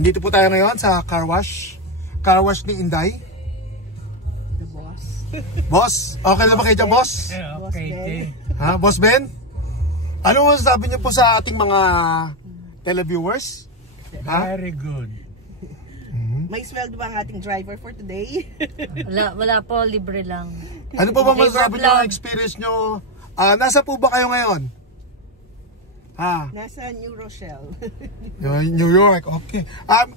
Andito po tayo ngayon sa car wash. Car wash ni Inday. The boss. Boss, okay na ba kayo dyan, boss? Okay. Ha, Boss Ben? Ano sabi niyo po sa ating mga televiewers? Ha? Very good. May sweldo ba ang ating driver for today? Wala po, libre lang. Ano po ba Okay, masasabi job niyo, lang. experience niyo? Nasa po ba kayo ngayon? Ha? Nasa New Rochelle. New York, okay.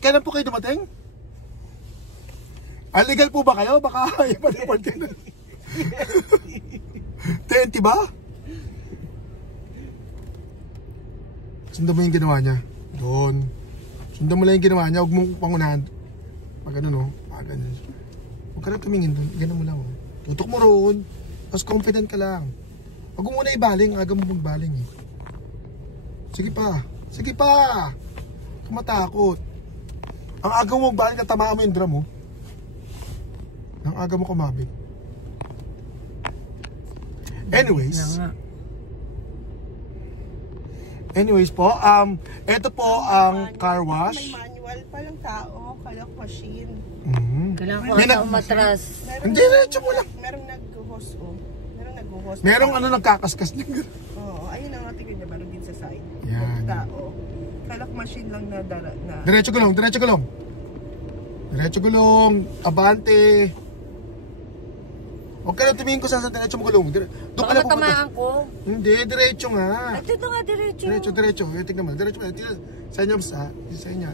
Kailan po kayo dumating? Legal po ba kayo? Baka ipa-report kayo. 20 ba? Sundan mo yung ginawa niya. Doon. Sundan mo lang yung ginawa niya. Huwag mong pangunahan. Pag ano no? Pag ano. Huwag ka na tumingin doon. Ganun mo lang. Oh. Tutok mo roon. Mas confident ka lang. Huwag mo muna ibaling. Aga mo magbaling eh. Sige pa. Sige pa. Kumatakot. Ang aga mo magbaling, natamaan mo yung drum mo. Ang aga mo kumabig. Anyways po, ito po ang car wash. May manual palang tao, kalak machine. Kailangan ko ata umatras. Hindi, diretso mo lang. Merong nag-host oh. Merong nag-host. Merong ano nagkakaskas niya. Oo, ayun ang ating kanya, meron din sa side. Yan. Tao. Kalak machine lang na Diretso gulong, diretso gulong. Diretso gulong, abante. Huwag ka na tumingin ko sa diretso mo gulong. Doon ka na Baka tamaan ko. Hindi, diretso nga. At ito nga, diretso. Diretso. Tingnan mo, diretso mo. Sa inyo, sa inyo.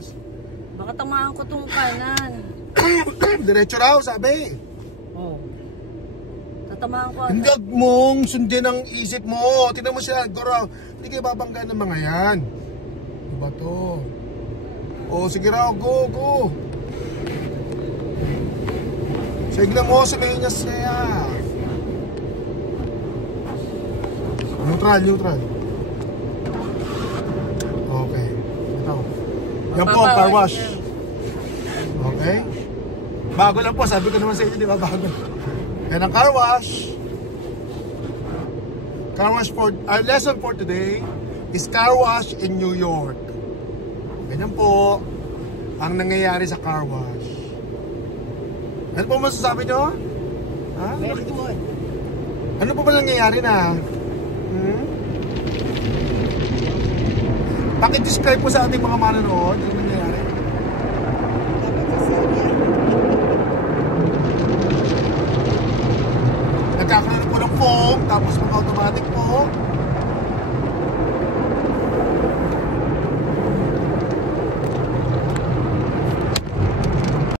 Baka tamaan ko itong kanan. Diretso raw, sabi. Oh. Tatamaan ko. Hindi mong sundin ang isip mo. Tingnan mo siya, goro. Hindi kayo babangga ng mga yan. Diba to? O, sige raw, go. Sigla mo, sabihin niya siya. Neutral. Okay. Ito. Yan po ang car wash. Okay. Bago lang po, sabi ko naman sa inyo, di ba bago? Yan ang car wash. Car wash for, our lesson for today is car wash in New York. Ganyan po ang nangyayari sa car wash. Ano po masasabi nyo? Ha? Very good. Ano po ba nangyayari na? Pakidescribe po sa ating mga manonood.